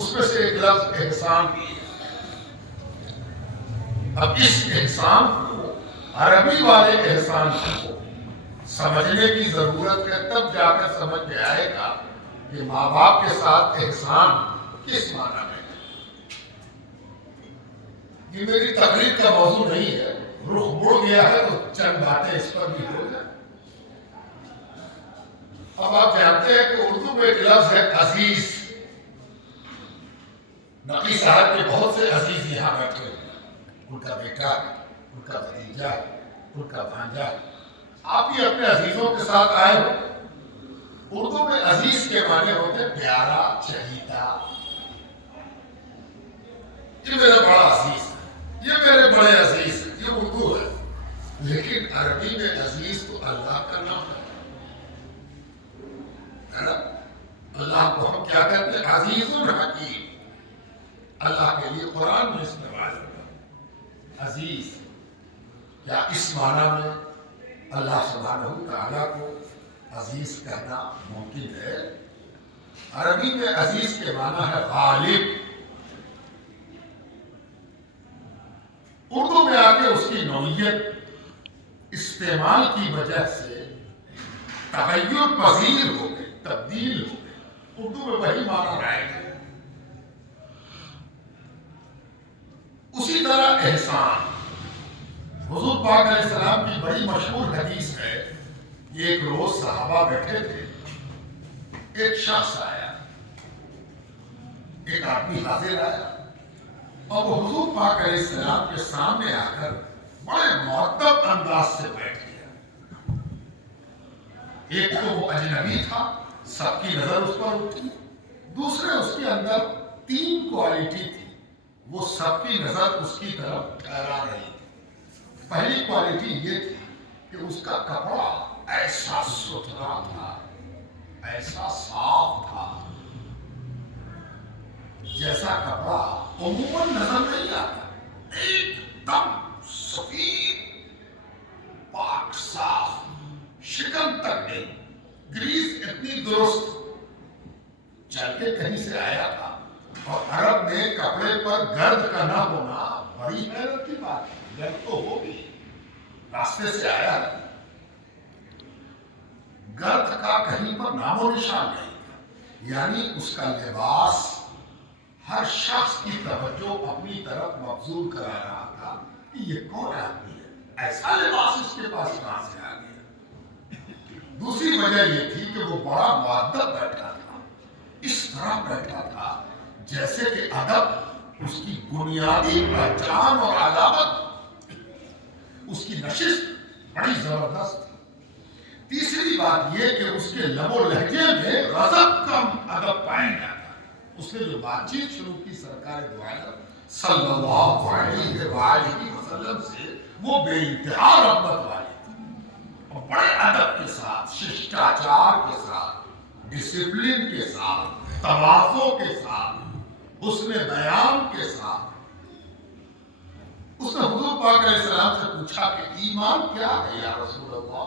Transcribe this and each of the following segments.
اس میں سے ایک لفظ احسان بھی ہے۔ اب اس احسان کو، عربی والے احسان کو سمجھنے کی ضرورت ہے، تب جا کر سمجھ میں آئے گا کہ ماں باپ کے ساتھ احسان کس معنی میں ہے۔ یہ میری تقریر کا موضوع نہیں ہے، رخ مڑ گیا ہے تو چند باتیں اس پر بھی ہو جائیں۔ اب آپ جانتے ہیں کہ اردو میں ایک لفظ ہے عزیز۔ نقی صاحب کے بہت سے عزیز یہاں بیٹھے ہوئے ہیں، ان کا بیٹا، ان کا بھتیجا، ان کا بھانجا، آپ بھی اپنے عزیزوں کے ساتھ آئے ہو۔ اردو میں عزیز کے معنی ہوتے ہیں پیارا، چہیتا، یہ میرا بڑا عزیز ہے، یہ میرے بڑے عزیز ہے، یہ اردو ہے۔ لیکن عربی میں عزیز تو اللہ کا نام ہے نا؟ اللہ کو ہم کیا کہتے ہیں؟ عزیز الحکیم۔ اللہ کے لیے قرآن میں استعمال ہے عزیز۔ کیا اس معنی میں اللہ سبحانہ تعالیٰ کو عزیز کہنا ممکن ہے؟ عربی میں عزیز کے معنی ہے غالب۔ اردو میں آ کے اس کی نوعیت استعمال کی وجہ سے تغیر پذیر ہو گئی، تبدیل ہو گئی، اردو میں وہی معنی رائے گا۔ اسی طرح احسان، حضور پاک علیہ السلام کی بڑی مشہور حدیث ہے۔ یہ ایک روز صحابہ بیٹھے تھے، ایک شخص آیا، ایک آدمی حاضر آیا، اور وہ حضور پاک علیہ السلام کے سامنے آ کر بڑے مؤدب انداز سے بیٹھ گیا۔ ایک تو وہ اجنبی تھا، سب کی نظر اس پر اٹھی، دوسرے اس کے اندر 3 کوالٹی تھی، وہ سب کی نظر اس کی طرف ٹھہرا رہی تھی۔ پہلی کوالٹی یہ تھی کہ اس کا کپڑا ایسا ستھرا تھا، ایسا صاف تھا، جیسا کپڑا عموماً نظر نہیں آتا، ایک دم سفید، پاک صاف، شکن تک نہیں، گریز اتنی درست، چل کے کہیں سے آیا تھا۔ اور عرب میں کپڑے پر گرد کا نہ ہونا بڑی حیرت کی بات ہے، گرد تو ہوگی، راستے سے آیا ہے، گرد کا کہیں پر نام و نشان نہیں تھا، یعنی اس کا لباس ہر شخص کی توجہ اپنی طرف مبذول کرا رہا تھا کہ یہ کون آدمی ہے، ایسا لباس اس کے پاس کہاں سے آ گیا۔ دوسری وجہ یہ تھی کہ وہ بڑا مؤدب بیٹھا تھا، اس طرح بیٹھا تھا جیسے کہ ادب اس کی بنیادی پہچان اور علامت، اس کی نشست بڑی زبردست تھی۔ تیسری بات یہ کہ اس کے لب و لہجے میں غضب کم ادب پایا جاتا۔ اس نے جو بات چیت شروع کی سرکار دو عالم صلی اللہ علیہ وآلہ وسلم سے، وہ بے انتہا رغبت والی تھی، اور بڑے ادب کے ساتھ، ششٹاچار کے ساتھ، ڈسپلن کے ساتھ، تواضع کے ساتھ، حسن بیان کے ساتھ اس نے حضور پاک علیہ السلام سے پوچھا کہ ایمان کیا ہے یا رسول اللہ؟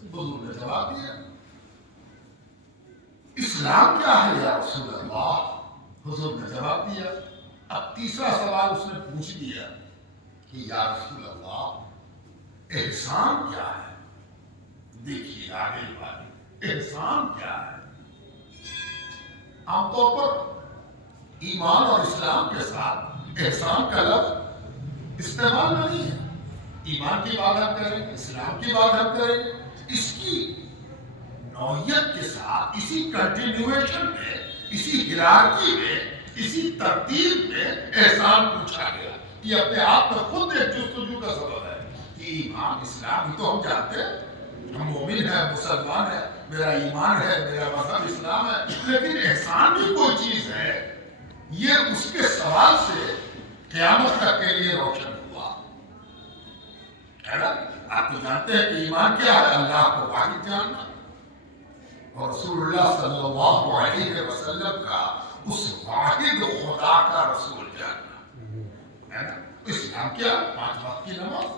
حضور نے جواب دیا۔ اسلام کیا ہے یا رسول اللہ؟ حضور نے جواب دیا۔ اب تیسرا سوال اس نے پوچھ دیا کہ یا رسول اللہ احسان کیا ہے؟ دیکھیے آگے بات، احسان کیا ہے؟ عام طور پر ایمان اور اسلام کے ساتھ احسان کا لفظ استعمال نہیں ہے۔ ایمان کی بات ہم کریں گے، اسلام کی بات ہم کریں گے، اس کی نوعیت کے ساتھ، اسی کنٹینیویشن میں، اسی ہیرارکی میں، اسی ترتیب میں احسان پوچھا گیا۔ یہ اپنے آپ میں خود ایک جستجو کا سبب ہے کہ ایمان اسلام تو ہم جانتے ہیں، ہم مومن ہیں، مسلمان ہیں، میرا ایمان ہے، میرا مذہب اسلام ہے، لیکن احسان بھی کوئی چیز ہے۔ یہ اس کے سوال سے قیامت تک کے لیے روشن ہوا ہے نا۔ آپ تو جانتے ہیں کہ ایمان کیا ہے؟ اللہ کو واحد جاننا، اور رسول اللہ صلی اللہ علیہ وسلم کا اس واحد خدا کا رسول جاننا ہے نا۔ اسلام کیا؟ 5 وقت کی نماز،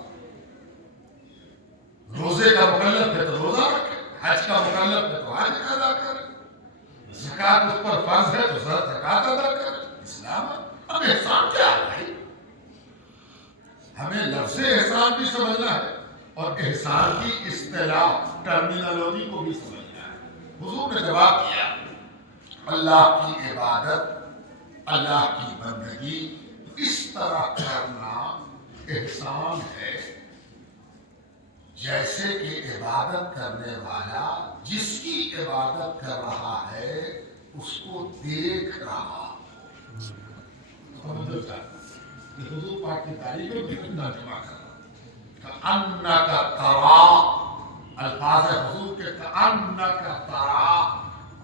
روزے کا مکلف ہے تو روزہ رکھے، حج کا مکلف ہے تو حج ادا کرے، زکات اس پر فرض ہے تو زکات ادا کر. اسلام ہے. اب احسان کیا ہے بھائی؟ ہمیں لفظ احسان بھی سمجھنا ہے اور احسان کی اصطلاح ٹرمینالوجی کو بھی سمجھنا ہے. حضور نے جواب دیا اللہ کی عبادت، اللہ کی بندگی اس طرح کرنا احسان ہے جیسے کہ عبادت کرنے والا جس کی عبادت کر رہا ہے اس کو دیکھ رہا. حضور پاک کی تعریف میں ترجمہ کر رہا کأنک ترا، الفاظ حضور کے کأنک ترا،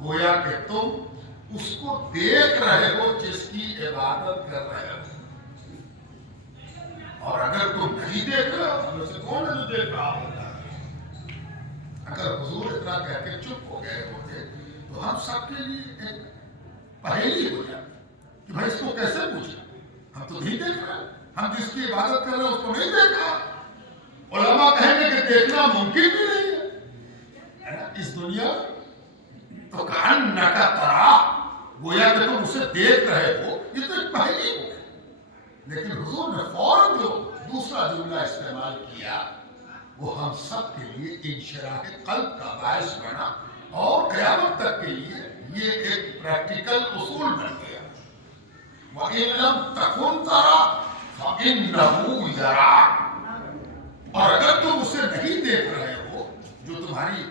گویا کہ تم اس کو دیکھ رہے ہو جس کی عبادت کر رہے ہو. اور اگر تم نہیں دیکھ رہے ہو ہم سے کون ہے جو دیکھ رہا ہوتا ہے؟ اگر حضور اتنا کہہ کے چپ ہو گئے ہوتے تو ہم سب کے لیے ایک پہیلی ہو جاتی کہ بھائی اس کو کیسے پوچھیں، ہم تو نہیں دیکھ رہے، ہم جس کی عبادت کر رہے ہیں اس کو نہیں دیکھ رہا. علماء کہیں گے کہ دیکھنا ممکن بھی نہیں ہے اس دنیا. تو کأنک ترا، گویا کہ تم اسے دیکھ رہے ہو، یہ تو ایک پہیلی ہو گئی. لیکن حضور نے فوراً جو دوسرا جملہ استعمال کیا وہ ہم سب کے لیے انشراح قلب کا باعث بنا اور قیامت تک کے لیے یہ ایک پریکٹیکل اصول بن گیا. وَإِن لَمْ تَكُنْ تَرَى فَإِنَّهُ يَرَاكَ. اور اگر تم اسے نہیں دیکھ رہے ہو، جو تمہاری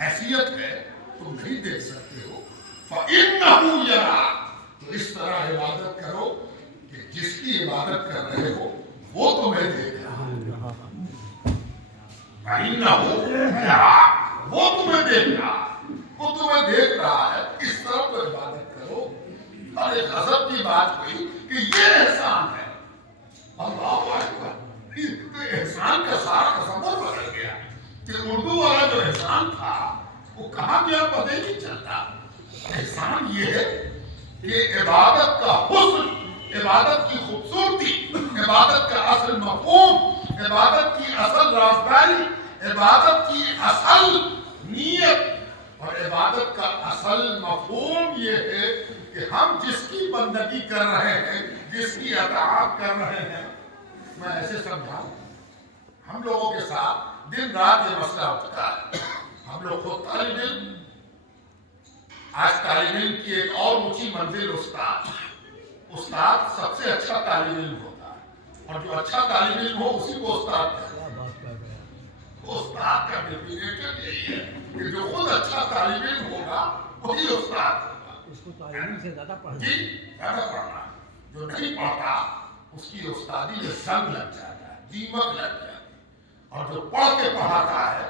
حیثیت ہے تم نہیں دیکھ سکتے ہو، فَإِنَّهُ يَرَاكَ. تو اس طرح عبادت کرو کہ جس کی عبادت کر رہے ہو وہ تمہیں دیکھ رہا ہے. فَإِنَّهُ يَرَاكَ، وہ تمہیں دیکھ رہا ہے، وہ تمہیں دیکھ رہا ہے. اس طرح تو عبادت کرو. اور ایک غضب کی بات ہوئی کہ یہ احسان ہے. اللہ اکبر. احسان کا سارا تصور بدل گیا کہ اردو والا جو احسان تھا وہ کہاں گیا پتہ ہی نہیں چلتا. احسان یہ ہے کہ عبادت کا حسن، عبادت کی خوبصورتی، عبادت کا اصل مفہوم، عبادت کی اصل رازداری، عبادت کی اصل نیت اور عبادت کا اصل مفہوم یہ ہے کہ ہم جس کی بندگی کر رہے ہیں، جس کی اطاعت کر رہے ہیں. میں ایسے سمجھاؤں، ہم لوگوں کے ساتھ دن رات یہ مسئلہ اٹھتا ہے. ہم لوگ خود طالب علم، آج طالب علم کی ایک اور اونچی منزل استاد. استاد سب سے اچھا طالب علم ہوتا ہے اور جو اچھا طالب علم ہو اسی کو استاد کہتے ہیں. استاد کا ڈیفینیشن یہی ہے کہ جو خود اچھا طالب علم ہوگا وہی استاد ہوگا. اس کو طالب علم سے زیادہ پڑھنا، جی زیادہ پڑھنا. جو نہیں پڑھتا اس کی استادی میں زنگ لگ جاتا ہے، دیمک لگ جاتی ہے. اور جو پڑھ کے پڑھاتا ہے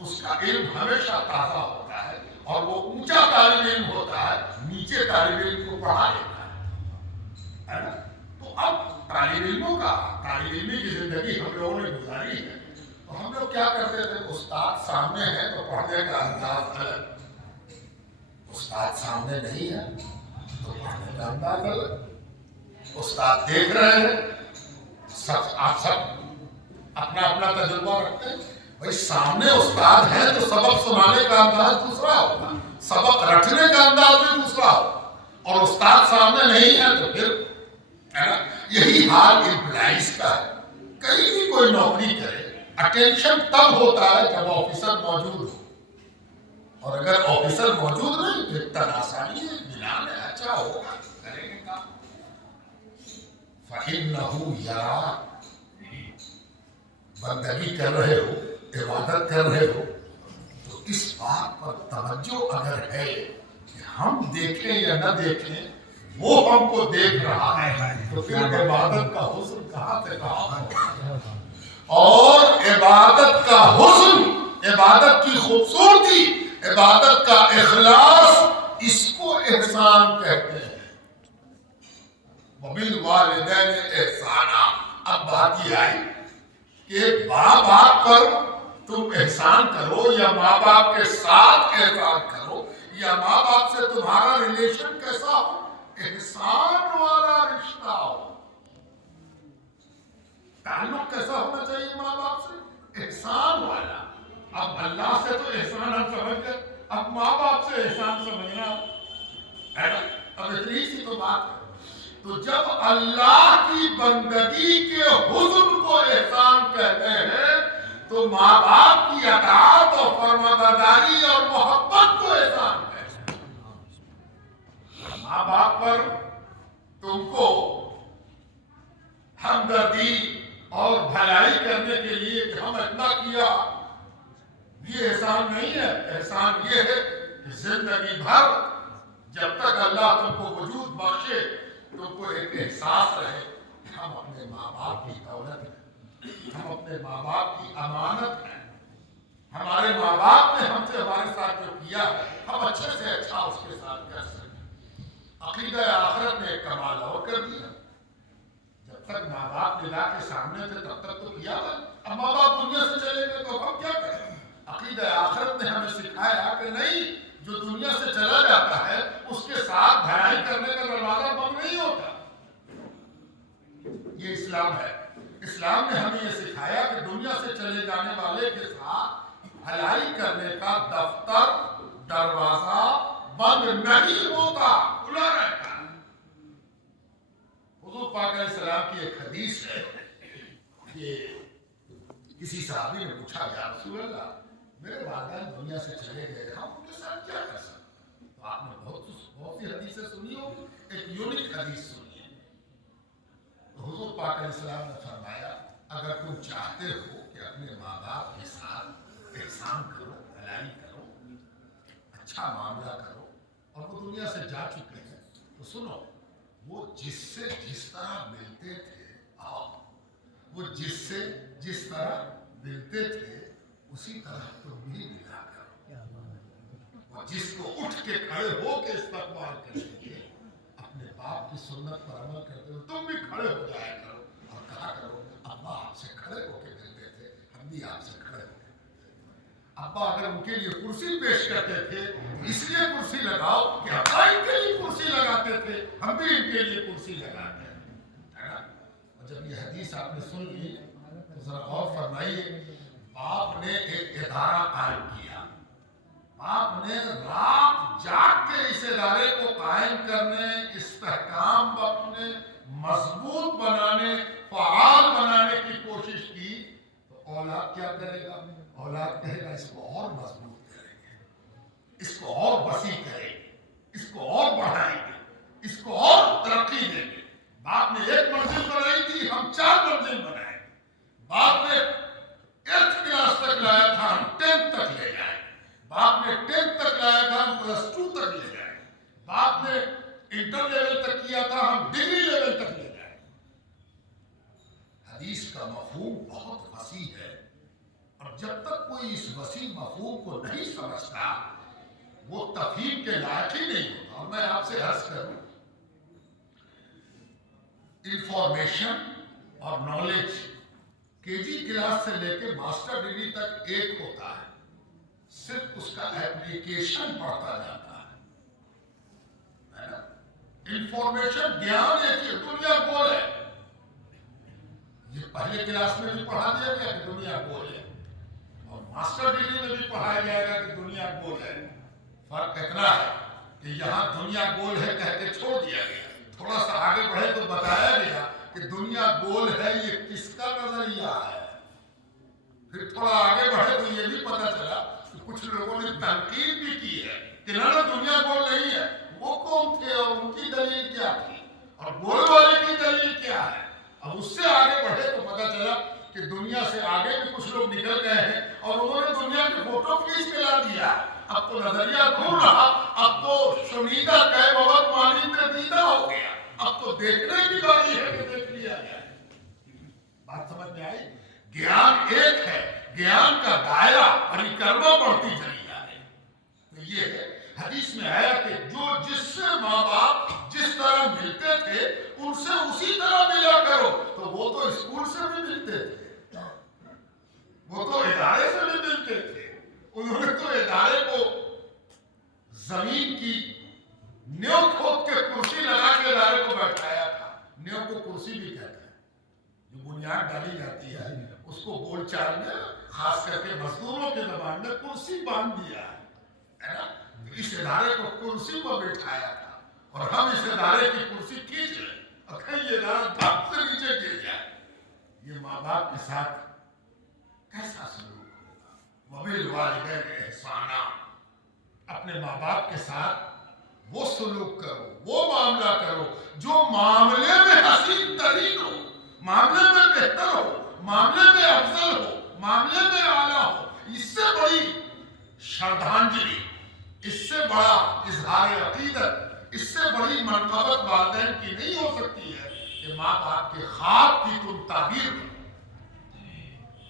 اس کا علم ہمیشہ تازہ ہوتا ہے اور وہ اونچا طالب علم ہوتا ہے، نیچے طالب علم کو پڑھا لیتا ہے. تو اب طالب علموں کا، طالب علمی کی زندگی ہم لوگوں نے گزاری ہے تو ہم لوگ کیا کرتے تھے؟ استاد سامنے ہے تو پڑھنے کا انداز الگ، استاد سامنے نہیں ہے تو پڑھنے کا انداز الگ. استاد دیکھ رہے ہیں، آپ سب اپنا اپنا تجربہ رکھتے ہیں. بھائی سامنے استاد ہے تو سبق سنانے کا انداز دوسرا ہوگا، سبق رکھنے کا انداز بھی دوسرا ہوگا. اور استاد سامنے نہیں ہے تو پھر یہی حال امپلائیز کا ہے. کہیں بھی کوئی نوکری کرے اٹینشن تب ہوتا ہے جب آفیسر موجود ہو، اور اگر آفیسر موجود نہیں تو اتنا آسانی ہے، بنا میں اچھا ہوگا کریں گے کام. فَإِنَّهُ يَرَاكَ، بندگی کر رہے ہو، عبادت کر رہے ہو تو اس بات پر توجہ اگر ہے کہ ہم دیکھیں یا نہ دیکھیں وہ ہم کو دیکھ رہا ہے تو پھر عبادت کا حسن کہاں سے کہاں ہوگا. اور عبادت کا حسن، عبادت کی خوبصورتی، عبادت کا اخلاص، اس کو احسان کہتے ہیں. وَبِالْوَالِدَيْنِ إِحْسَانًا. اب بات یہ آئی کہ ماں باپ پر تم احسان کرو یا ماں باپ کے ساتھ احسان کرو یا ماں باپ سے تمہارا ریلیشن کیسا ہو، احسان والا رشتہ ہو. تعلق کیسا ہونا چاہیے ماں باپ سے؟ احسان والا. اب اللہ سے تو احسان ہم سمجھ گئے، اب ماں باپ سے احسان سمجھنا ہے نا، اب اتنی سی تو بات ہے۔ تو جب اللہ کی بندگی کے حسن کو احسان کہتے ہیں تو ماں باپ کی اطاعت اور فرمانبرداری اور محبت کو احسان کہتے ہیں۔ ماں باپ پر تم کو ہمدردی اور بھلائی کرنے کے لیے کہ ہم اتنا کیا، یہ احسان نہیں ہے۔ احسان یہ ہے کہ زندگی بھر جب تک اللہ تم کو وجود بخشے تم کو ایک احساس رہے کہ ہم اپنے ماں باپ کی دولت ہیں، ہم اپنے ماں باپ کی امانت ہیں، ہمارے ماں باپ نے ہم سے ہمارے ساتھ جو کیا ہم اچھے سے اچھا اس کے ساتھ کر سکیں۔ عقیدہ آخرت نے ایک کمال اور کر دیا، جب تک ماں باپ نگاہ کے سامنے تھے تب تک تو کیا تھا، اب ماں باپ دنیا سے چلے گئے تو ہم کیا کریں؟ عقیدہ آخرت نے ہمیں سکھایا کہ نہیں، جو دنیا سے چلا جاتا ہے اس کے ساتھ بھلائی کرنے کا دروازہ بند نہیں ہوتا۔ یہ اسلام ہے۔ اسلام نے ہمیں یہ سکھایا کہ دنیا سے چلے جانے والے کے ساتھ بھلائی کرنے کا دفتر دروازہ بند نہیں ہوتا، کھلا رہتا ہے۔ حضور پاک علیہ السلام کی ایک حدیث ہے کہ کسی صحابی نے پوچھا، یا رسول اللہ میرے والدین دنیا سے چلے گئے، ہم ان کے ساتھ کیا کر سکتے؟ تو آپ نے بہت سی حدیثیں سنی ہوگی، ایک یونیک حدیث سنی ہے۔ تو حضور پاک علیہ السلام نے فرمایا، اگر تم چاہتے ہو کہ اپنے ماں باپ کے ساتھ احسان کرو، بھلائی کرو، اچھا معاملہ کرو، اور وہ دنیا سے جا چکے ہیں، تو سنو، وہ جس سے جس طرح ملتے تھے وہ جس طرح ملتے تھے اسی طرح تم بھی ملا کرو، اور جس کو اٹھ کے کھڑے ہو کے استقبال کرتے تھے اپنے باپ کی سنت پر عمل کرتے ہوئے تم بھی کھڑے ہو جایا کرو اور کہا کرو ابا آپ سے کھڑے ہو کے ملتے تھے، ہم بھی آپ سے کھڑے ہو کے ملتے تھے۔ ابا اگر ان کے لیے کرسی پیش کرتے تھے اس لیے کرسی لگاؤ کہ ابا ان کے لیے کرسی لگاتے تھے، ہم بھی ان کے لیے کرسی لگاتے ہیں۔ اور جب یہ حدیث آپ نے سن لی تو ذرا غور فرمائیے، باپ نے ایک ادارہ قائم کیا، باپ نے رات جاگ کے اس ادارے کو قائم کرنے، استحکام بخشنے، مضبوط بنانے، فعال بنانے کی کوشش کی، تو اولاد کیا کرے گا؟ اولاد کہے گا اس کو اور مضبوط کریں گے، اس کو اور وسیع کریں گے، اس کو اور بڑھائیں گے، اس کو اور ترقی دیں گے۔ باپ نے ایک منزل بنائی تھی، ہم 4 منزل بنائیں گے۔ باپ نے 8th کلاس تک لایا تھا، ہم 10th تک لے جائیں۔ باپ نے 10th تک لایا تھا، ہم +2 تک لے جائیں۔ باپ نے انٹر لیول تک کیا تھا، ہم ڈگری لیول تک لے جائیں۔ حدیث کا مفہوم بہت وسیع ہے، اور جب تک کوئی اس وسیع مفہوم کو نہیں سمجھتا وہ تفہیم کے لائق ہی نہیں ہوتا۔ اور میں آپ سے عرض کروں، انفارمیشن اور نالج KG کلاس سے لے کے ماسٹر ڈگری تک ایک ہوتا ہے، صرف اس کا ایپلیکیشن بڑھتا جاتا ہے نا؟ انفارمیشن گیان ایک ہی، دنیا گول ہے، یہ پہلے کلاس میں بھی پڑھا دیا گیا کہ دنیا گول ہے، اور ماسٹر ڈگری میں بھی پڑھایا جائے گا کہ دنیا گول ہے۔ فرق اتنا ہے کہ یہاں دنیا گول ہے کہہ کے چھوڑ دیا گیا، تھوڑا سا آگے بڑھے تو بتایا گیا کہ دنیا گول ہے یہ کس کا نظریہ ہے۔ پھر تھوڑا آگے بڑھے تو یہ بھی پتا چلا کہ کچھ لوگوں نے تنقید بھی کی ہے کہ نہ دنیا گول نہیں ہے، وہ کون تھے اور ان کی دلیل کیا تھی اور گول والے کی دلیل کیا ہے۔ اب اس سے آگے بڑھے تو پتا چلا کہ دنیا سے آگے بھی کچھ لوگ نکل گئے ہیں اور انہوں نے دنیا کی فوٹو کھینچ کے لا دیا۔ اب تو نظریہ دور رہا، اب تو شنیدہ کہے بابت مانند دیدہ ہو گیا، اب تو دیکھنے کی باری ہے کہ دیکھ لیا جائے۔ بات سمجھ میں آئی؟ گیان ایک ہے، گیان کا دائرہ پریکرما بڑھتی چلی جا رہی ہے۔ تو یہ ہے حدیث میں آیا کہ جو جس سے ماں باپ جس طرح ملتے تھے ان سے اسی طرح ملا کرو۔ تو وہ تو اسکول سے بھی ملتے تھے، وہ تو ادارے سے بھی ملتے تھے، انہوں نے تو ادارے کو زمین کی نیو کھود کے کرسی لگا کے ادارے کو بیٹھایا تھا۔ نیو کو کرسی بھی کہتے ہیں، جو بنیاد ڈالی جاتی ہے اس کو بول چال میں خاص کر کے مزدوروں کے زبان میں کرسی باندھ دیا ہے نا؟ اس ادارے کو کرسی پر بٹھایا تھا اور ہم اس ادارے کی کرسی کھینچ لیں اور کہیں یہ ادارہ دھپ سے نیچے گر جائے. یہ ماں باپ کے ساتھ کیسا سلوک ہوگا؟ وبالوالدین احسانا. اپنے ماں باپ کے ساتھ وہ سلوک کرو، وہ معاملہ کرو جو معاملے میں حسین ترین ہو، معاملے میں بہتر ہو، معاملے میں افضل ہو، معاملے میں اعلیٰ ہو. اس سے بڑی شردھانجلی، اس سے بڑا اظہار عقیدت، اس سے بڑی منقبت والدین کی نہیں ہو سکتی ہے کہ ماں باپ کے خواب کی تم تعبیر کرو.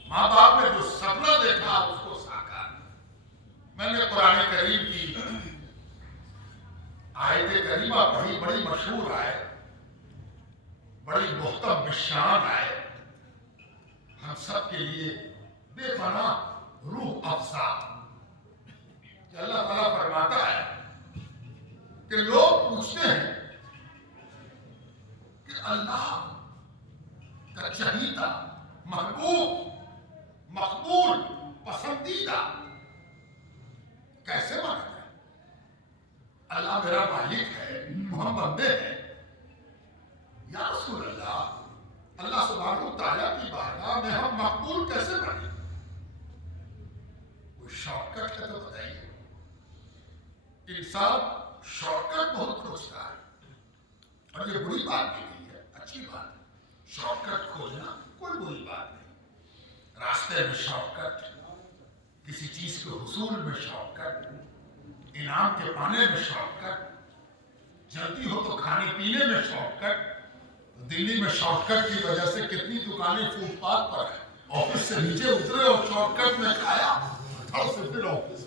ماں باپ نے جو سپنا دیکھا اس کو ساکار. میں نے قرآن کریم کی آیت کریمہ پڑھی، بڑی مشہور آیت، بڑی محتم بشان آیت، ہم سب کے لیے بے پناہ روح افزا. کہ اللہ تعالیٰ فرماتا ہے کہ لوگ پوچھتے ہیں کہ اللہ کا چہیتا، محبوب، مقبول، پسندیدہ کیسے مانا جائے؟ اللہ میرا مالک ہے، ہم بندے ہیں. یا رسول اللہ، اللہ سبحانہ وتعالیٰ کی بارگاہ میں ہم مقبول کیسے بنیں؟ کوئی شارٹ کٹ ہے تو بتائیے. انسان شارٹ کٹ بہت کھوجتا ہے اور یہ بری بات بھی نہیں ہے، اچھی بات ہے. شارٹ کٹ کھوجنا کوئی بری بات نہیں. راستے میں شارٹ کٹ، کسی چیز کے حصول میں شارٹ کٹ، انعام کے پانے میں شارٹ کٹ، جلدی ہو تو کھانے پینے میں شارٹ کٹ. دلی میں شارٹ کٹ کی وجہ سے کتنی دکانیں فٹ پاتھ پر ہیں. آفس سے نیچے اترے اور شارٹ کٹ میں کھایا اور سے پھر آفس.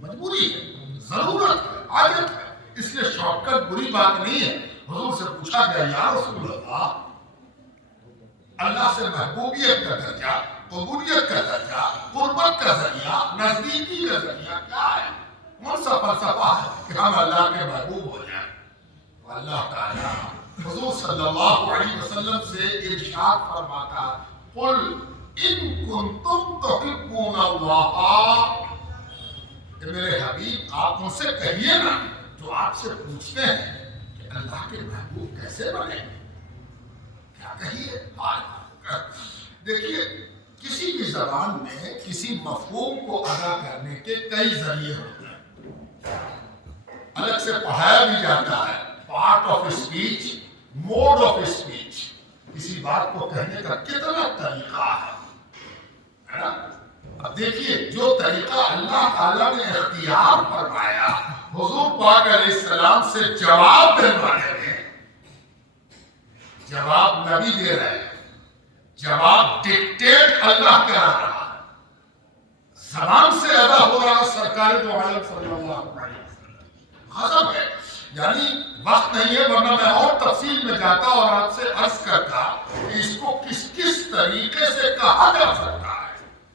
مجبوری ہے، ضرورت ہے، عادت ہے. اس لیے شارٹ کٹ بری بات نہیں ہے. حضور سے پوچھا گیا یا رسول اللہ، اللہ سے محبوبیت کا درجہ، قبولیت کا درجہ، قربت کا ذریعہ، نزدیکی کا ذریعہ کیا ہے؟ کون سا فلسفہ ہے کہ ہم اللہ کے محبوب ہو جائیں؟ اللہ تعالیٰ حضور صلی اللہ علیہ وسلم سے ارشاد فرماتا، قل ان کنتم تحبون اللہ. کہ میرے حبیب آپ ان سے کہیے نا جو آپ سے پوچھتے ہیں کہ اللہ کے محبوب کیسے بنے. کیا کہیے؟ دیکھیے، کسی بھی زبان میں کسی مفہوم کو ادا کرنے کے کئی ذریعے ہوتے ہیں. الگ سے پڑھایا بھی جاتا ہے، part of speech, mood of speech. کسی بات کو کہنے کا کتنا طریقہ ہے نا؟ اب دیکھیے، جو طریقہ اللہ تعالیٰ نے اختیار فرمایا حضور پاک علیہ السلام سے جواب دلوانے میں، جواب نبی دے رہے ہیں، جواب ڈکٹیٹ اللہ کرا رہا ہے، زبان سے ادا ہو رہا سرکار دو عالم صلی اللہ علیہ وسلم. غضب ہے، یعنی وقت نہیں ہے ورنہ میں اور تفصیل میں جاتا اور آپ سے عرض کرتا کہ اس کو کس کس طریقے سے کہا جا سکتا ہے.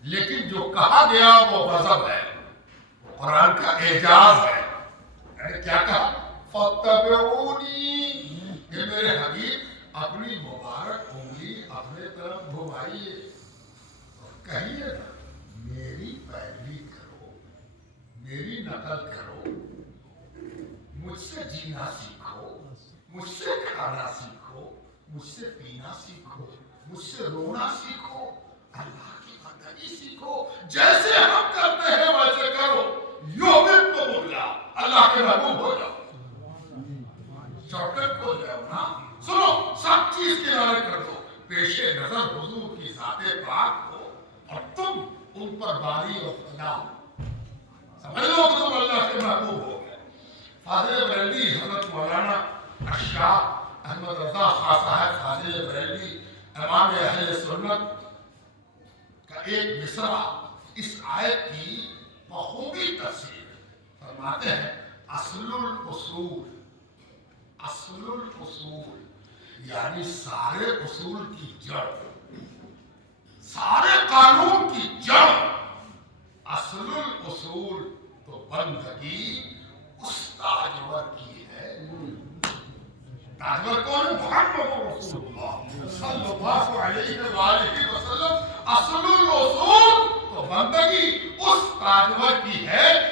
لیکن جو کہا گیا وہ غضب ہے، قرآن کا اعجاز ہے. کیا کہا؟ فَاتَّبِعُونِي، کہ میرے حبیب اپنی مبارک انگلی اپنے طرف گھمائیے اور کہیے نا میری پیروی کرو، میری نقل کرو، مجھ سے جینا سیکھو، مجھ سے کھانا سیکھو، مجھ سے پینا سیکھو، مجھ سے رونا سیکھو، اللہ کی بندگی سیکھو. جیسے ہم کرتے ہیں ویسے کرو. یحببکم اللہ، اللہ کے محبوب ہو جاؤ. شارٹ کٹ ہو جاؤ نا. سنو، سب چیز کنارے کر دو، پیش نظر حضور کی ذات پاک کو اور تم ان پر باری اور فنا ہو. سمجھ لو کہ تم اللہ کے محبوب ہو گئے. فاضل بریلوی حضرت مولانا الشاہ احمد رضا خاں صاحب فاضل بریلوی امام اہل سنت کا ایک مصرع اس آیت کی بخوبی تفسیر فرماتے ہیں. اصل الاصول، اصل الاصول یعنی سارے اصول کی جڑ، سارے قانون کی جڑ. اصل الاصول تو بندگی اس تاجور کی ہے. تاجور کون ہے؟ محمد رسول اللہ صلی اللہ علیہ وآلہ وسلم. اصل الاصول تو بندگی اس تاجور کی ہے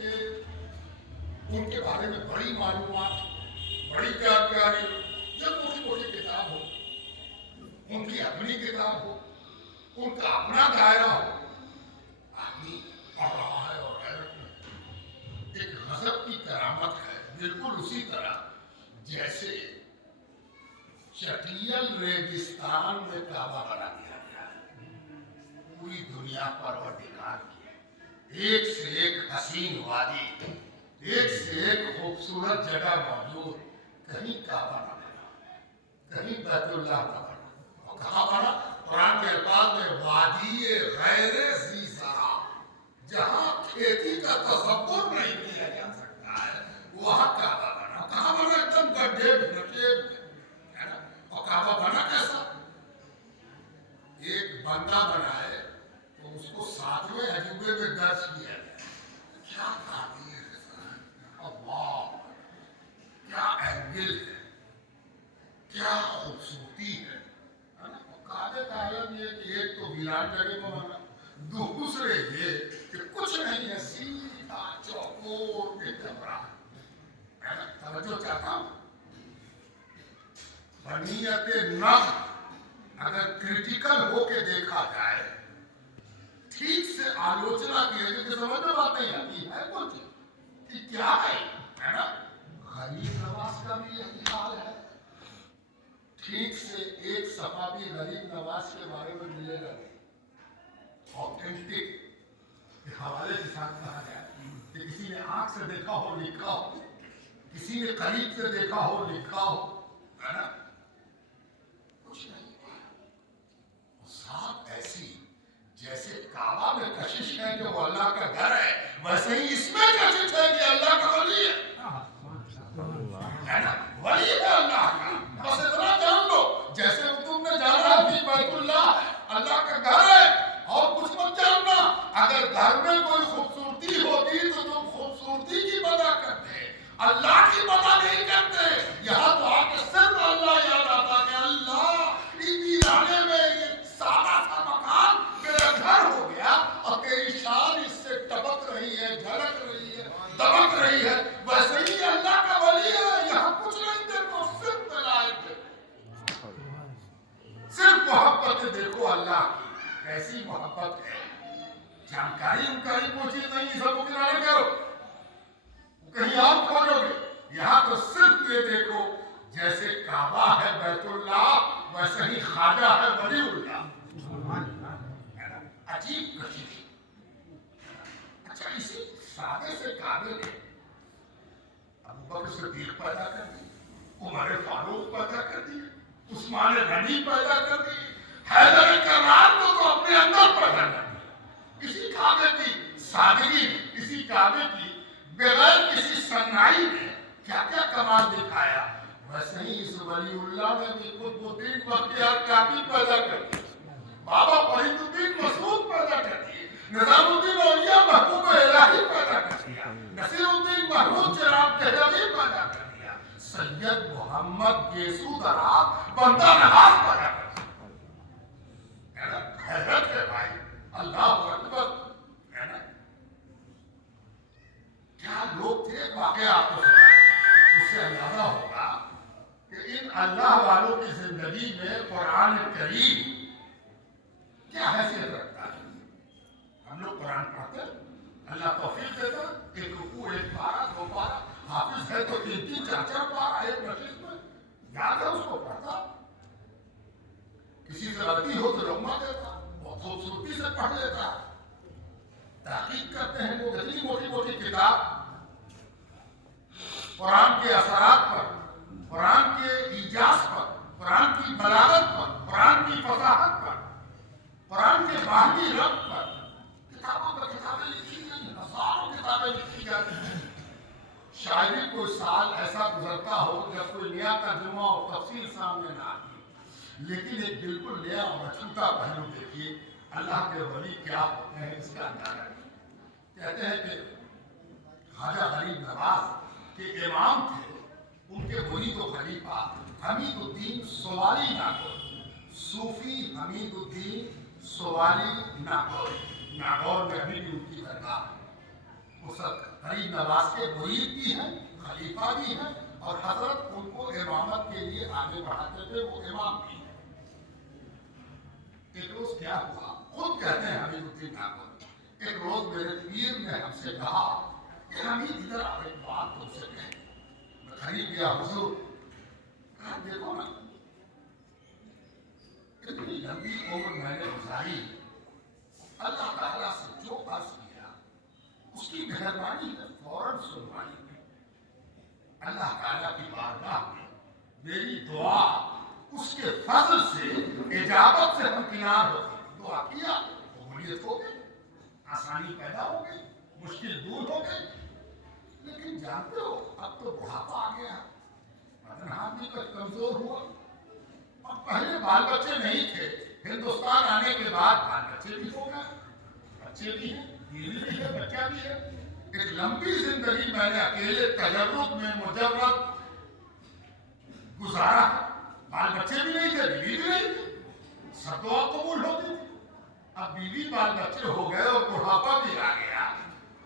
کہ ان کے بارے میں بڑی معلومات، بڑی جانکاری، جب موٹی موٹی کتاب ہو، ان کی اپنی کتاب ہو، ان کا اپنا دائرہ ہو، آدمی پڑھ رہا ہے اور حیرت میں ایک غضب کی کرامت ہے، بالکل اسی طرح جیسے چٹیل ریگستان میں کعبہ بنا دیا گیا ہے، پوری دنیا پروردگار کی ایک سے ایک حسین وادی، ایک سے ایک خوبصورت جگہ موجود، کہیں کعبہ نہ بنا، کہیں بیت اللہ نہ بنا، اور کہاں بنا؟ قرآن کے الفاظ میں وادی غیر ذی زرع، جہاں کھیتی کا تصور نہیں کیا جا سکتا ہے وہاں کعبہ بنا۔ کہاں بنا؟ ایک دم گڈھے نشیب میں، ہے نا؟ اور کعبہ بنا کیسا؟ ایک بندہ بنائے تو اس کو 7ویں عجوبے میں درج کیا گیا۔ کیا تعبیر ہے سر، اللہ، کیا اینگل ہے، کیا خوبصورتی ہے۔ کعبے کا عالم یہ کہ ایک تو ویران جگہ میں بنا، دوسرے یہ کہ کچھ نہیں ہے، سیدھا چوکور ایک کمرہ ہے نا۔ توجہ چاہتا ہوں، بنیت نظم اگر کریٹیکل ہو کے دیکھا جائے، ٹھیک سے آلوچنا کی ہے، کیونکہ سمجھ میں بات نہیں آتی ہے کچھ کہ کیا ہے نا۔ غریب نواز کا بھی یہی حال ہے، ٹھیک سے ایک صفحہ بھی غریب نواز کے بارے میں ملے گا نہیں، آتھینٹک کے حوالے کے ساتھ کہا جائے کہ کسی نے آنکھ سے دیکھا ہو لکھا ہو، کسی نے قریب سے دیکھا ہو لکھا ہو، ہے نا، کچھ نہیں ہے۔ ساتھ ایسی جیسے کعبہ میں کشش ہے کہ وہ اللہ کا گھر ہے، ویسے ہی اس میں کشش ہے کہ اللہ کا ولی ہے نا، ولی ہے اللہ کا۔ بس اتنا جان لو، جیسے تم نے جانا کہ بیت اللہ اللہ کا گھر ہے، اور کچھ مت جاننا۔ اگر گھر میں کوئی خوبصورتی ہوتی تو تم خوبصورتی کی مدح کرتے، اللہ کی مدح نہیں کرتے۔ یہاں تو آ کے صرف اللہ یاد آتا کہ اللہ اس ویرانے میں یہ سادہ سا مکان میرا گھر ہو گیا، اور تیری شان اس سے ٹپک رہی ہے، جھلک رہی ہے، دمک رہی ہے۔ ویسے ہی اللہ کا ولی ہے، یہاں کچھ نہیں دیکھو، صرف ولایت دیکھو، صرف محبت دیکھو اللہ کی، کیسی محبت ہے۔ جانکاری انکاری کوئی چیز نہیں، سب کو کنارے کرو، کہیں اور کھوجو گے۔ یہاں تو صرف یہ دیکھو، جیسے کعبہ ہے بیت اللہ، ویسے ہی خواجہ ہے ولی اللہ۔ عجیب کشش۔ اچھا، اسی سادے سے کعبے نے ابوبکر صدیق پیدا کر دی، عمر فاروق پیدا کر دی، عثمان غنی پیدا کر دی، حیدر کرار کو تو اپنے اندر پیدا کر دیا۔ اسی کعبے کی سادگی، اسی کعبے کی بغیر کسی صنائی نے کیا کیا کمال دکھایا۔ ویسے ہی اس ولی اللہ نے بھی قطب الدین بختیار کاکی پیدا کر دی، بابا فرید الدین مسعود پیدا کر دیے، نظام الدین اولیاء محبوب الہی پیدا کر دیا، نصیر الدین محمود چراغ دہلوی پیدا کر دیا، سید محمد گیسو دراب بندہ نواز پیدا کر دیا۔ حیرت ہے بھائی، اللہ اکبر، ہے نا۔ کیا لوگ تھے، واقعہ آپ کو سنائے، اس سے اندازہ ہوگا کہ ان اللہ والوں کی زندگی میں قرآن کریم کیا حیثیت رکھتا ہے۔ ہم لوگ قرآن پڑھتے، اللہ توفیق دیتا، ایک رکوع، ایک پارہ، 2 پارہ، حافظ ہے تو 3 4 پارہ ایک نشست میں یاد ہے، اس کو پڑھتا، کسی سے غلطی ہو تو لقمہ دیتا، بہت خوبصورتی سے پڑھ لیتا۔ تحقیق کرتے ہیں لوگ، اتنی موٹی موٹی کتاب قرآن کے اثرات پر، قرآن کے ایجاز پر، قرآن کی بلاغت پر، قرآن کی فصاحت پر، قرآن کے باہمی رنگ پر کتابوں پر کتابیں لکھی گئی، ہزاروں کتابیں لکھی جاتی ہیں۔ شاید کوئی سال ایسا گزرتا ہو جب کوئی نیا ترجمہ اور تفسیر سامنے نہ آتی، لیکن ایک بالکل نیا اور اچھوتا پہلو دیکھیے، اللہ کے ولی کیا ہوتے ہیں اس کا اندازہ۔ کہتے ہیں کہ خواجہ غریب نواز کے امام تھے، ان کے مرید و خلیفہ حمید الدین سوالی ناگور، صوفی حمید الدین سوالی ناگور، ناگور میں ابھی بھی ان کی درگاہ ہے۔ وہ سب غریب نواز کے مرید بھی ہیں، خلیفہ بھی ہیں، اور حضرت ان کو امامت کے لیے آگے بڑھاتے تھے، وہ امام بھی ہیں۔ ایک روز کیا ہوا، خود کہتے ہیں حمید الدین ناگور، ایک روز میرے پیر نے ہم سے کہا کہ حمید ادھر آپ ایک بات تم سے کہیں۔ میں قریب گیا، حضور کہا دیکھو نا، اتنی لمبی عمر میں نے گزاری، اللہ تعالیٰ سے جو عرض کیا اس کی مہربانی ہے، فوراً سنوائی۔ اللہ تعالیٰ کی بارگاہ میں میری دعا اس کے فضل سے، اجابت سے ہمکنار ہوتی، دعا کیا، قبولیت ہو گئی، آسانی پیدا ہو گئی، مشکل دور ہو گئی۔ لیکن جانتے ہو اب تو بڑھاپا آ گیا، بدن ہاتھ بھی کچھ کمزور ہوا، اب پہلے بال بچے نہیں تھے، ہندوستان آنے کے بعد بال بچے بھی ہو گئے، بچے بھی ہیں، بیوی بھی ہے، بچہ بھی ہے۔ ایک لمبی زندگی میں نے اکیلے تجرب میں مجرد گزارا، بال بچے بھی نہیں تھے، بیوی بھی نہیں تھی، سب دعا قبول ہوتی تھی۔ اب بیوی بال بچے ہو گئے اور بڑھاپا بھی آ گیا،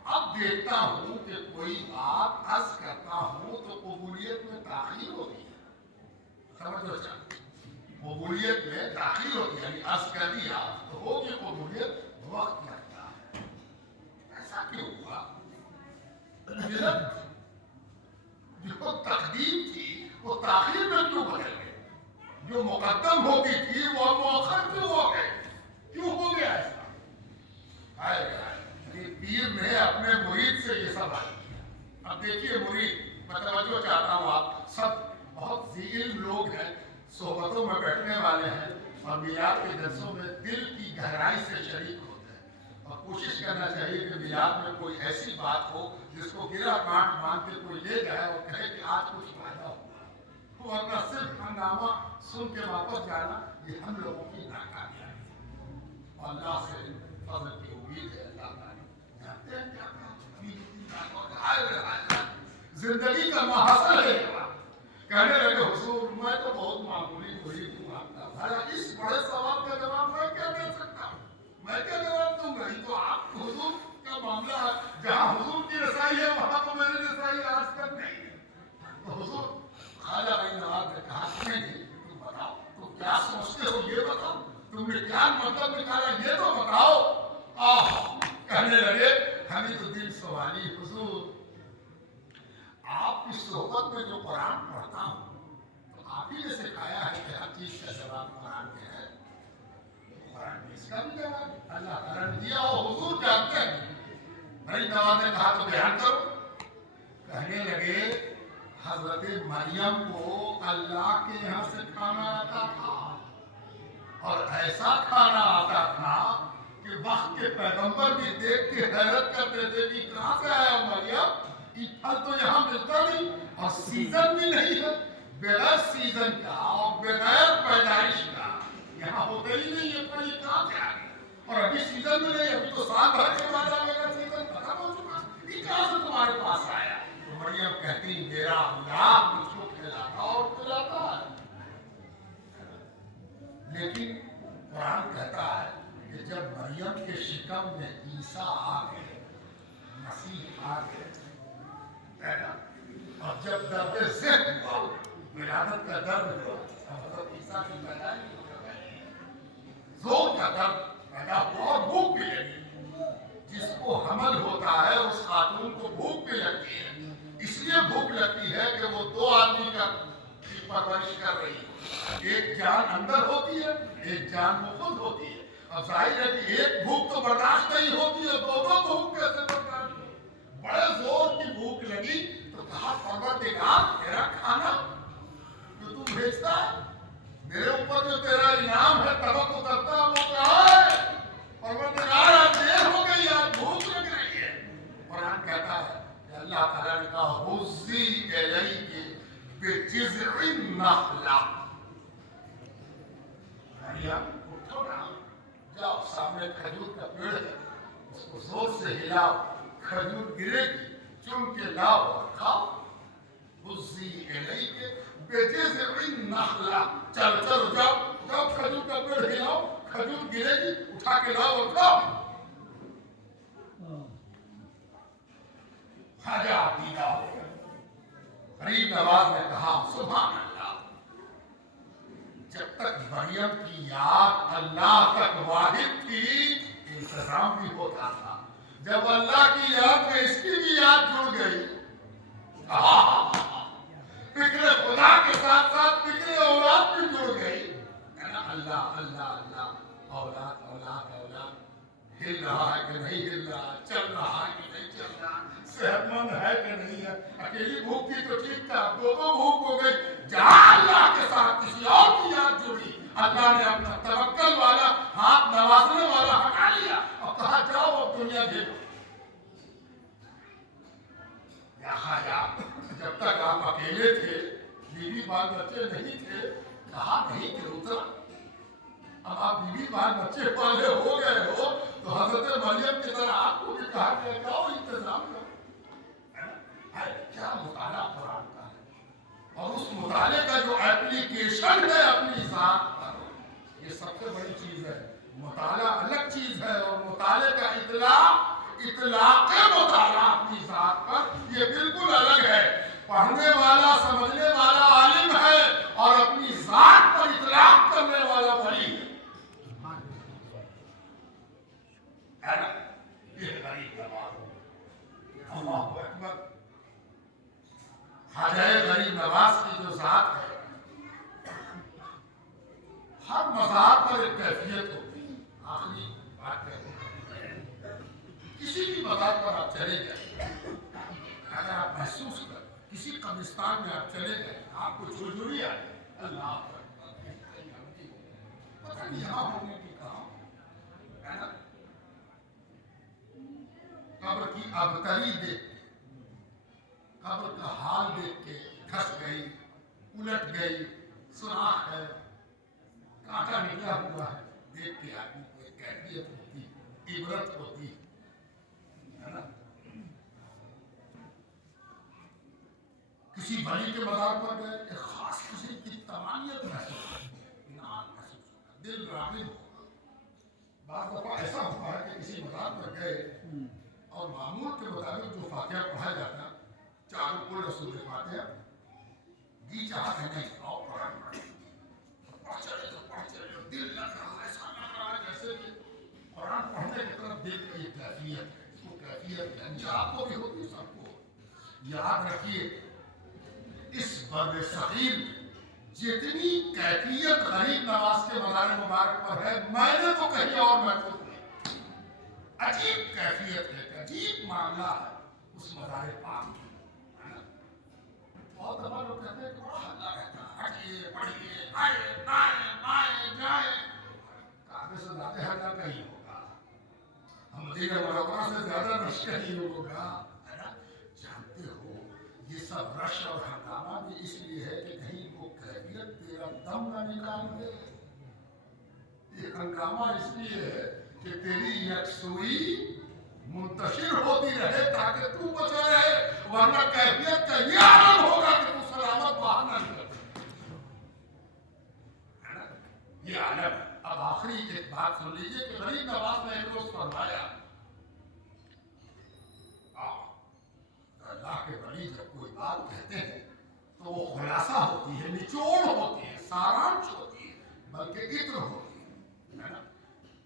اب دیکھتا ہوں کہ کوئی بات عرض کرتا ہوں تو قبولیت میں تاخیر ہوتی ہے، سمجھو چاہتے قبولیت میں تاخیر ہوتی ہے، یعنی عرض کر دیا تو ہوگی قبولیت، وقت لگتا ہے۔ ایسا کیوں ہوا؟ جو تقدیم تھی وہ تاخیر میں کیوں بدل گئی؟ جو مقدم ہوتی تھی وہ مؤخر کیوں ہو گئی؟ کیوں ہو گیا ایسا؟ پیر نے اپنے مرید سے یہ سوال کیا۔ اب دیکھیے مرید، میں توجہ چاہتا ہوں، آپ سب بہت ذی علم لوگ ہیں، صحبتوں میں بیٹھنے والے ہیں، اور میلاد کے جلسوں میں دل کی گہرائی سے شریک ہوتے ہیں، اور کوشش کرنا چاہیے کہ میلاد میں کوئی ایسی بات ہو جس کو گرا کانٹ باندھ کے کوئی لے جائے اور کہے کہ آج کچھ فائدہ ہوا، ورنہ صرف ہنگامہ سن کے واپس جانا یہ ہم لوگوں کی ناکامی ہے۔ اللہ سے فضل کی امید ہے، اللہ تعالیٰ جانتے ہیں کیا زندگی کا محاصر ہے۔ کہنے لگے حضور میں تو بہت معمولی مرید ہوں آپ کا، بھلا اس بڑے سوال کا جواب میں کیا دے سکتا ہوں؟ میں کیا جواب دوں گا؟ یہ تو آپ حضور کا معاملہ ہے، جہاں حضور کی رسائی ہے وہاں تو میری رسائی آج تک نہیں ہے۔ تو حضور خواجہ غنی نواز نے کہا نہیں، تم بتاؤ تم کیا سوچتے ہو، یہ بتاؤ تم نے کیا مطلب نکالا، یہ تو بتاؤ۔ کہنے لگے حمید الدین سوالی، حضور آپ کی صحبت میں جو قرآن پڑھتا ہوں تو آپ ہی نے سکھایا ہے کہ ہر چیز کا جواب قرآن میں ہے، قرآن میں اس کا بھی جواب اللہ تعالیٰ نے دیا، اور حضور جانتے ہیں۔ غنی نواز نے کہا تو بیان کرو۔ کہنے لگے حضرت مریم کو اللہ کے یہاں سے کھانا آتا تھا، اور ایسا کھانا آتا تھا کہ وقت کے پیغمبر بھی دیکھ کے حیرت کرتے تھے کہ کہاں سے آیا مریم، یہ پھل تو یہاں ملتا نہیں، اور سیزن بھی نہیں ہے، بغیر سیزن کا اور بغیر پیدائش کا یہاں ہوتا ہی نہیں، یہ پھل کہاں سے آ گیا، اور ابھی سیزن میں نہیں، ابھی تو سال بھر کے بعد آئے گا، سیزن ختم ہو چکا، یہ کہاں سے تمہارے پاس آیا؟ تو مریم کہتی میرا اللہ مجھ کو کھلاتا اور پلاتا ہے۔ لیکن قرآن کہتا ہے کہ جب مریم کے شکم میں عیسیٰ آ گئے، مسیح آ گئے، اور جب درد ذہن ہوا، ولادت کا درد ہوا، حضرت عیسیٰ کی پیدائش زور کا درد پیدا ہوا اور بھوک بھی لگی۔ جس کو حمل ہوتا ہے اس خاتون کو بھوک بھی لگتی ہے، اس لیے بھوک لگتی ہے کہ وہ دو آدمی کا پرورش کر رہی ہے، ایک جان اندر ہوتی ہے، ایک جان وہ خود ہوتی ہے۔ اب ظاہر ہے کہ ایک بھوک تو برداشت نہیں ہوتی ہے، دونوں بھوک کیسے برداشت ہو؟ بڑے زور کی بھوک لگی تو کہا پروردگار میرا کھانا جو تو بھیجتا ہے، میرے اوپر جو تیرا انعام ہے طبق اترتا ہے، وہ کیا ہے؟ پروردگار آج دیر ہو گئی، آج بھوک لگ رہی ہے۔ قرآن کہتا ہے کہ اللہ تعالیٰ نے کہا حُزِّی إِلَیْکِ بِجِذْعِ النَّخْلَةِ، مریم اٹھو نا، جاؤ سامنے کھجور کا پیڑ ہے، اس کو زور سے ہلاؤ، کھجور گرے گی، چن کے لاؤ اور کھاؤ۔ حُزِّی إِلَیْکِ بِجِذْعِ النَّخْلَةِ، چلو چلو جاؤ جاؤ کھجور کا پیڑ ہلاؤ، کھجور گرے گی، اٹھا کے لاؤ اور کھاؤ۔ خواجہ عقیدہ ہو گیا. غریب نواز نے کہا سبحان اللہ، جب تک مریم کی یاد اللہ تک واحد تھی انتظام بھی ہوتا تھا. جب اللہ کی یاد میں اس کی بھی یاد جڑ گئی، فکر خدا کے ساتھ ساتھ فکر اولاد بھی جڑ گئی. اللہ اللہ اللہ، اولاد اولاد اولاد، ہل رہا ہے کہ نہیں ہل رہا، چل رہا ہے کہ نہیں چل رہا، صحت مند ہے کہ نہیں ہے. اکیلی بھوک تھی تو ٹھیک تھا، دو بھوک ہو گئی. جہاں اللہ کے ساتھ کسی اور کی یاد جڑی، اللہ نے اپنا توکل والا ہاتھ نوازنے والا ہٹا لیا اور کہا جاؤ اب دنیا دیکھو. جب تک آپ اکیلے تھے، بیوی بال بچے نہیں تھے، کہا نہیں کہ اترا. اب آپ بیوی بال بچے والے ہو گئے ہو تو حضرت مریم کی طرح آپ کو بھی کہا کہ جاؤ انتظام کرو. کیا مطالعہ قرآن کا ہے، اور اس مطالعے کا جو اپلیکیشن ہے اپنی ذات پر، یہ سب سے بڑی چیز ہے. مطالعہ الگ چیز ہے اور مطالعے کا اطلاق مطالعہ اپنی ذات پر یہ بالکل الگ ہے. پڑھنے والا سمجھنے والا عالم ہے اور اپنی ذات پر اطلاق کرنے والا ولی ہے. یہ غریب نواز. اللہ اکبر. خواجہ غریب نواز کی جو ذات ہے، ہر مذہب پر ایک کیفیت ہوتی ہے. آخری بات ہے، کسی بھی مذہب پر آپ چلے جائیں، اگر آپ محسوس کریں کسی قبرستان میں آپ چلے گئے، آپ کو جھرجھری آئے، اللہ پتہ نہیں یہاں ہونے کی کہاں ہے نا. قبر کی ابتری دیکھ کے، قبر کا حال دیکھ کے دھس گئی، الٹ گئی، سوراخ ہے، کانٹا نکلا ہوا ہے، دیکھ کے آدمی کو ایک کیفیت ہوتی، عبرت ہوتی ہے نا. کسی ولی کے مزار پر گئے، ایک خاص قسم کی تمانیت محسوس ہوتی، اطمینان محسوس ہوتا، دل راغب ہوگا. بعض دفعہ ایسا ہوتا ہے کہ کسی مزار پر گئے اور معمول کے مطابق جو فاتحہ پڑھا جاتا، چاروں کو رسول فاتحہ جی چاہت ہے نہیں، آؤ قرآن پڑھ چلے تو پڑھ چلے، دل لگ رہا ہے، ایسا لگ رہا ہے جیسے کہ قرآن پڑھنے کی طرف دیکھ کے یہ کیفیت ہے. اس کو کیفیت ہے، آپ کو بھی ہوتی، سب کو. یاد رکھیے اس بر صغیر جتنی کیفیت غریب نواز کے مزار مبارک پر ہے، میں نے تو کہیں اور محسوس نہیں. عجیب کیفیت ہے، عجیب معاملہ ہے اس مزار پاک میں. بہت دفعہ لوگ کہتے ہیں کہ بڑا ہلہ رہتا ہے، ہٹیے پڑھیے، آئے دائیں بائیں جائیں. کعبے سے زیادہ ہلہ کہیں ہوگا، مدینہ منورہ سے زیادہ رش کہیں ہوگا. جانتے ہو یہ سب رش اور ہنگامہ بھی اس لیے ہے کہ کہیں وہ کیفیت تیرا دم نہ نکال دے. یہ ہنگامہ اس لیے ہے کہ تیری یکسوئی منتشر ہوتی رہے تاکہ تو بچا رہے، ورنہ کیفیت کا یہ عالم ہوگا کہ تو سلامت باہر نہ نکل. یہ عالم ہے. اب آخری ایک بات سن لیجیے کہ غریب نواز نے ایک روز فرمایا، اللہ کے ولی جب کوئی بات کہتے ہیں تو وہ خلاصہ ہوتی ہے، نچوڑ ہوتی ہے، سارانش ہوتی ہے، بلکہ عطر ہوتی ہے نا.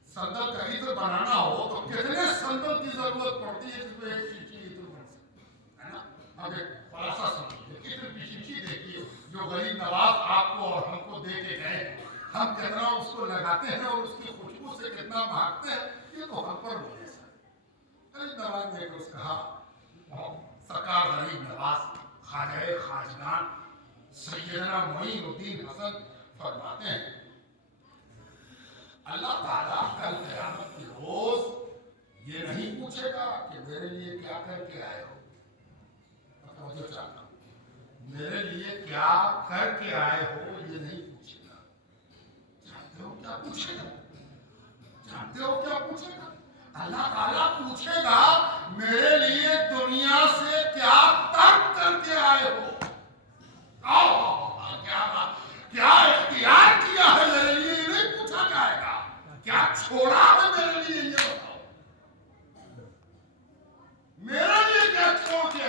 سندل کا عطر بنانا ہو تو کتنے سندل کی ضرورت پڑتی ہے جس میں ایک شیشی عطر بن سکتی ہے نا. اب ایک خلاصہ سمجھیے، عطر کی شیشی دیکھیے جو غریب نواز آپ کو اور ہم کو دے کے گئے، ہم کتنا اس کو لگاتے ہیں اور اس کی خوشبو سے کتنا مہکتے ہیں، یہ تو ہم پر ہونے سے. غریب نواز نے ایک روز کہا، سرکار غریب نواز خواجہ خواجگان سیدنا معین الدین حسن فرماتے ہیں، اللہ تعالیٰ کل قیامت کے روز یہ نہیں پوچھے گا کہ میرے لیے کیا کر کے آئے ہو. توجہ چاہتا ہوں، میرے لیے کیا کر کے آئے ہو یہ نہیں پوچھے گا. جانتے ہو کیا پوچھے گا؟ جانتے ہو کیا پوچھے گا؟ اللہ تعالیٰ پوچھے گا میرے لیے دنیا سے کیا ترک کر کے آئے ہو. کیا اختیار کیا ہے میرے لیے یہ نہیں پوچھا جائے گا. کیا چھوڑا ہے میرے لیے یہ بتاؤ. میرے لیے کیا چھوڑ کے